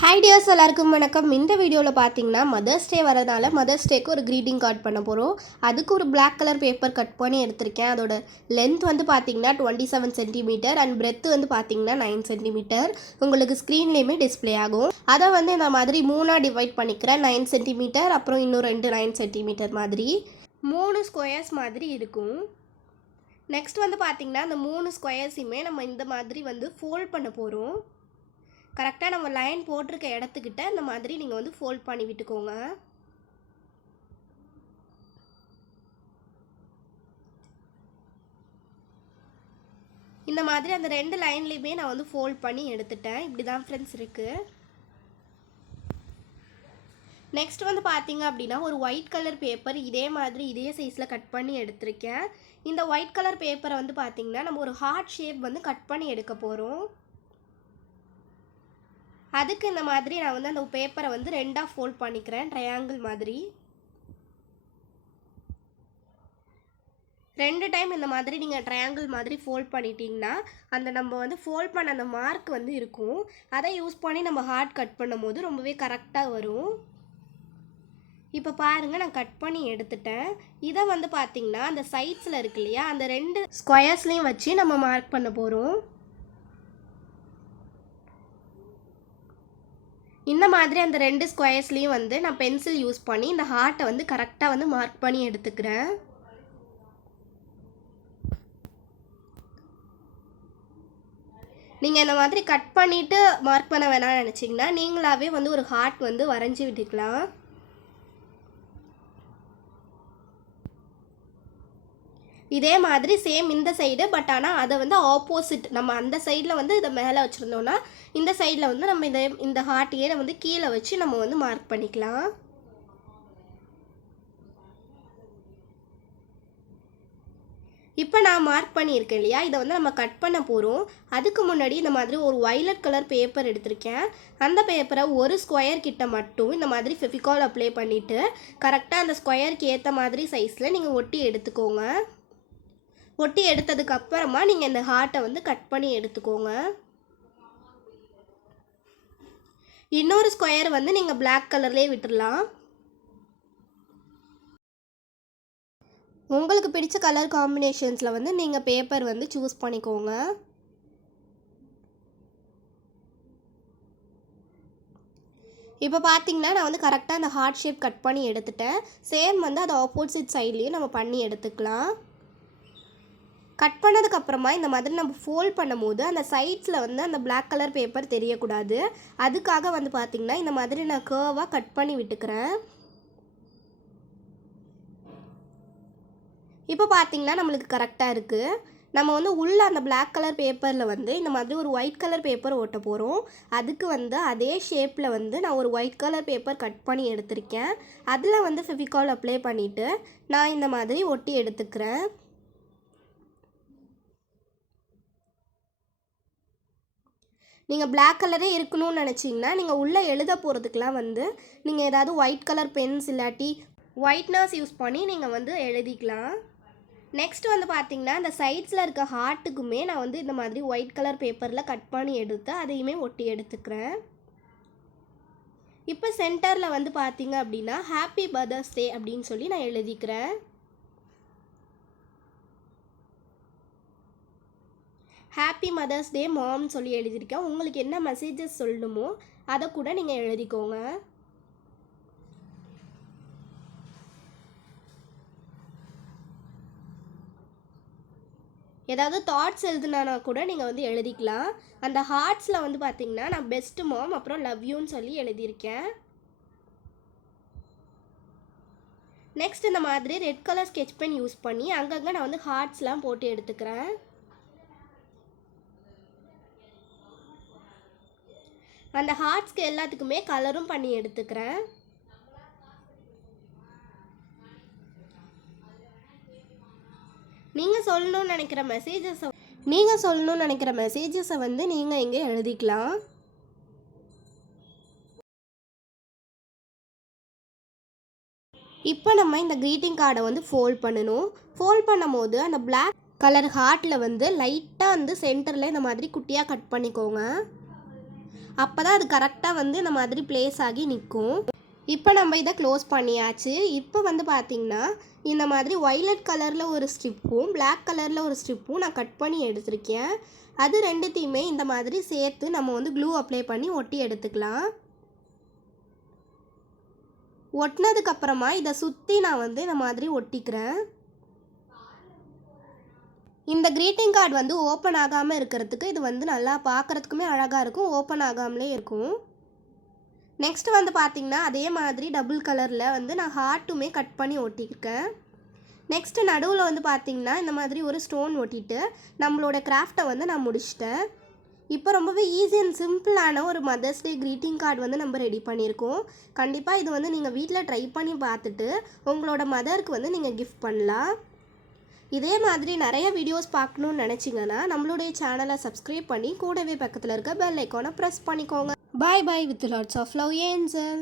Hi tears, எல்லாருக்கும் வணக்கம். இந்த வீடியோவில் பார்த்தீங்கன்னா மதர்ஸ் டே வரதுனால மதர்ஸ் டேக்கு ஒரு க்ரீட்டிங் கார்டு பண்ண போகிறோம். அதுக்கு ஒரு பிளாக் கலர் பேப்பர் கட் பண்ணி எடுத்திருக்கேன். அதோட லென்த் வந்து பார்த்தீங்கன்னா 27 சென்டிமீட்டர் அண்ட் பிரெத் வந்து பார்த்தீங்கன்னா 9 சென்டிமீட்டர். உங்களுக்கு ஸ்க்ரீன்லேயுமே டிஸ்பிளே ஆகும். அதை வந்து இந்த மாதிரி 3ஆக டிவைட் பண்ணிக்கிறேன். 9 சென்டிமீட்டர் அப்புறம் இன்னும் 2 9 சென்டிமீட்டர் மாதிரி 3 ஸ்கொயர்ஸ் மாதிரி இருக்கும். நெக்ஸ்ட் வந்து பார்த்தீங்கன்னா அந்த 3 ஸ்கொயர்ஸையுமே நம்ம இந்த மாதிரி வந்து ஃபோல்ட் பண்ண போகிறோம். கரெக்டாக நம்ம லைன் போட்டிருக்க இடத்துக்கிட்ட இந்த மாதிரி நீங்கள் வந்து ஃபோல்ட் பண்ணி விட்டுக்கோங்க. இந்த மாதிரி அந்த 2 லைன்லேயுமே நான் வந்து ஃபோல்ட் பண்ணி எடுத்துட்டேன். இப்படி தான் ஃப்ரெண்ட்ஸ் இருக்குது. நெக்ஸ்ட் வந்து பார்த்தீங்க அப்படின்னா ஒரு ஒயிட் கலர் பேப்பர் இதே மாதிரி இதே சைஸில் கட் பண்ணி எடுத்திருக்கேன். இந்த ஒயிட் கலர் பேப்பரை வந்து பார்த்தீங்கன்னா நம்ம ஒரு ஹார்ட் ஷேப் வந்து கட் பண்ணி எடுக்க போகிறோம். அதுக்கு இந்த மாதிரி நான் வந்து அந்த பேப்பரை வந்து 2ஆக ஃபோல்ட் பண்ணிக்கிறேன். ட்ரையாங்கிள் மாதிரி 2 டைம் இந்த மாதிரி நீங்கள் ட்ரையாங்கிள் மாதிரி ஃபோல்ட் பண்ணிட்டீங்கன்னா அந்த நம்ம வந்து ஃபோல்ட் பண்ண அந்த மார்க் வந்து இருக்கும். அதை யூஸ் பண்ணி நம்ம ஹார்ட் கட் பண்ணும் போது ரொம்பவே கரெக்டாக வரும். இப்போ பாருங்கள், நான் கட் பண்ணி எடுத்துட்டேன். இதை வந்து பார்த்திங்கன்னா அந்த சைட்ஸில் இருக்கு இல்லையா, அந்த 2 ஸ்கொயர்ஸ்லேயும் வச்சு நம்ம மார்க் பண்ண போகிறோம். இந்த மாதிரி அந்த 2 ஸ்கொயர்ஸ்லேயும் வந்து நான் பென்சில் யூஸ் பண்ணி இந்த ஹார்ட்டை வந்து கரெக்டாக வந்து மார்க் பண்ணி எடுத்துக்கிறேன். நீங்கள் இந்த மாதிரி கட் பண்ணிவிட்டு மார்க் பண்ண வேணாம்னு நினச்சிங்கன்னா நீங்களாகவே வந்து ஒரு ஹார்ட் வந்து வரைஞ்சி விட்டுக்கலாம். இதே மாதிரி சேம் இந்த சைடு, பட் ஆனால் அதை வந்து ஆப்போசிட், நம்ம அந்த சைடில் வந்து இதை மேலே வச்சுருந்தோன்னா இந்த சைடில் வந்து நம்ம இந்த ஹார்ட்டையே வந்து கீழே வச்சு நம்ம வந்து மார்க் பண்ணிக்கலாம். இப்போ நான் மார்க் பண்ணியிருக்கேன் இல்லையா, இதை வந்து நம்ம கட் பண்ண போகிறோம். அதுக்கு முன்னாடி இந்த மாதிரி ஒரு வயலட் கலர் பேப்பர் எடுத்திருக்கேன். அந்த பேப்பரை ஒரு ஸ்கொயர் கிட்ட மட்டும் இந்த மாதிரி ஃபெவிகால் அப்ளை பண்ணிவிட்டு கரெக்டாக அந்த ஸ்கொயருக்கு ஏற்ற மாதிரி சைஸில் நீங்கள் ஒட்டி எடுத்துக்கோங்க. ஒட்டி எடுத்ததுக்கு அப்புறமா நீங்கள் இந்த ஹார்ட்டை வந்து கட் பண்ணி எடுத்துக்கோங்க. இன்னொரு ஸ்கொயர் வந்து நீங்கள் பிளாக் கலர்லேயே விட்டுடலாம். உங்களுக்கு பிடிச்ச கலர் காம்பினேஷன்ஸில் வந்து நீங்கள் பேப்பர் வந்து சூஸ் பண்ணிக்கோங்க. இப்போ பார்த்தீங்கன்னா நான் வந்து கரெக்டாக அந்த ஹார்ட் ஷேப் கட் பண்ணி எடுத்துட்டேன். சேம் வந்து அது ஆப்போசிட் சைட்லேயும் நம்ம பண்ணி எடுத்துக்கலாம். கட் பண்ணதுக்கப்புறமா இந்த மாதிரி நம்ம ஃபோல்ட் பண்ணும் போது அந்த சைட்ஸில் வந்து அந்த பிளாக் கலர் பேப்பர் தெரியக்கூடாது. அதுக்காக வந்து பார்த்திங்கன்னா இந்த மாதிரி நான் கர்வாக கட் பண்ணி விட்டுக்கிறேன். இப்போ பார்த்திங்கன்னா நம்மளுக்கு கரெக்டாக இருக்குது. நம்ம வந்து உள்ளே அந்த பிளாக் கலர் பேப்பரில் வந்து இந்த மாதிரி ஒரு ஒயிட் கலர் பேப்பர் ஓட்ட போகிறோம். அதுக்கு வந்து அதே ஷேப்பில் வந்து நான் ஒரு ஒயிட் கலர் பேப்பர் கட் பண்ணி எடுத்திருக்கேன். அதில் வந்து ஃபெவிகால் அப்ளை பண்ணிவிட்டு நான் இந்த மாதிரி ஒட்டி எடுத்துக்கிறேன். நீங்கள் பிளாக் கலரே இருக்கணும்னு நினச்சிங்கன்னா நீங்கள் உள்ளே எழுத போகிறதுக்கெலாம் வந்து நீங்கள் ஏதாவது ஒயிட் கலர் பென்ஸ் இல்லாட்டி ஒயிட்னர்ஸ் யூஸ் பண்ணி நீங்கள் வந்து எழுதிக்கலாம். நெக்ஸ்ட் வந்து பார்த்திங்கன்னா இந்த சைட்ஸில் இருக்க ஹார்ட்டுக்குமே நான் வந்து இந்த மாதிரி ஒயிட் கலர் பேப்பரில் கட் பண்ணி எடுத்து அதையுமே ஒட்டி எடுத்துக்கிறேன். இப்போ சென்டரில் வந்து பார்த்திங்க அப்படின்னா ஹாப்பி மதர்ஸ் டே அப்படின்னு சொல்லி நான் எழுதிக்கிறேன். ஹாப்பி மதர்ஸ் டே மாம்னு சொல்லி எழுதியிருக்கேன். உங்களுக்கு என்ன மெசேஜஸ் சொல்லணுமோ அதை கூட நீங்கள் எழுதிக்கோங்க. ஏதாவது தாட்ஸ் எழுதுனா கூட நீங்கள் வந்து எழுதிக்கலாம். அந்த ஹார்ட்ஸில் வந்து பார்த்தீங்கன்னா நான் பெஸ்ட் மாம் அப்புறம் லவ் யூன்னு சொல்லி எழுதியிருக்கேன். நெக்ஸ்ட் இந்த மாதிரி red colour sketch pen use பண்ணி அங்கங்கே நான் வந்து ஹார்ட்ஸ்லாம் போட்டு எடுத்துக்கிறேன். அந்த ஹார்ட்ஸ்க்கு எல்லாத்துக்குமே கலரும் பண்ணி எடுத்துக்கிறேன். நீங்கள் சொல்லணும்னு நினைக்கிற மெசேஜஸை வந்து நீங்கள் இங்கே எழுதிக்கலாம். இப்போ நம்ம இந்த க்ரீட்டிங் கார்டை வந்து ஃபோல்ட் பண்ணணும். ஃபோல்ட் பண்ணும் போது அந்த பிளாக் கலர் ஹார்ட்டில் வந்து லைட்டாக வந்து சென்டரில் இந்த மாதிரி குட்டியாக கட் பண்ணிக்கோங்க. அப்போ தான் அது கரெக்டாக வந்து இந்த மாதிரி ப்ளேஸ் ஆகி நிற்கும். இப்போ நம்ம இதை க்ளோஸ் பண்ணியாச்சு. இப்போ வந்து பார்த்திங்கன்னா இந்த மாதிரி வயலட் கலரில் ஒரு ஸ்ட்ரிப்பும் பிளாக் கலரில் ஒரு ஸ்ட்ரிப்பும் நான் கட் பண்ணி எடுத்திருக்கேன். அது ரெண்டுத்தையுமே இந்த மாதிரி சேர்த்து நம்ம வந்து க்ளூ அப்ளை பண்ணி ஒட்டி எடுத்துக்கலாம். ஒட்டினதுக்கப்புறமா இதை சுற்றி நான் வந்து இந்த மாதிரி ஒட்டிக்கிறேன். இந்த க்ரீட்டிங் கார்டு வந்து ஓப்பன் ஆகாமல் இருக்கிறதுக்கு இது வந்து நல்லா பார்க்குறதுக்குமே அழகாக இருக்கும், ஓப்பன் ஆகாமலே இருக்கும். நெக்ஸ்ட் வந்து பார்த்திங்கன்னா அதே மாதிரி டபுள் கலரில் வந்து நான் ஹார்ட்டுமே கட் பண்ணி ஒட்டியிருக்கேன். நெக்ஸ்ட்டு நடுவில் வந்து பார்த்திங்கன்னா இந்த மாதிரி ஒரு ஸ்டோன் ஒட்டிட்டு நம்மளோட கிராஃப்டை வந்து நான் முடிச்சிட்டேன். இப்போ ரொம்பவே ஈஸி அண்ட் சிம்பிளான ஒரு மதர்ஸ் டே க்ரீட்டிங் கார்டு வந்து நம்ம ரெடி பண்ணியிருக்கோம். கண்டிப்பாக இது வந்து நீங்கள் வீட்டில் ட்ரை பண்ணி பார்த்துட்டு உங்களோட மதருக்கு வந்து நீங்கள் கிஃப்ட் பண்ணலாம். இதே மாதிரி நிறைய வீடியோஸ் பார்க்கணுன்னு நினச்சிங்கன்னா நம்மளுடைய சேனலை சப்ஸ்கிரைப் பண்ணி கூடவே பக்கத்தில் இருக்க பெல் ஐக்கானை ப்ரெஸ் பண்ணிக்கோங்க. Bye bye with lots of love, Angel.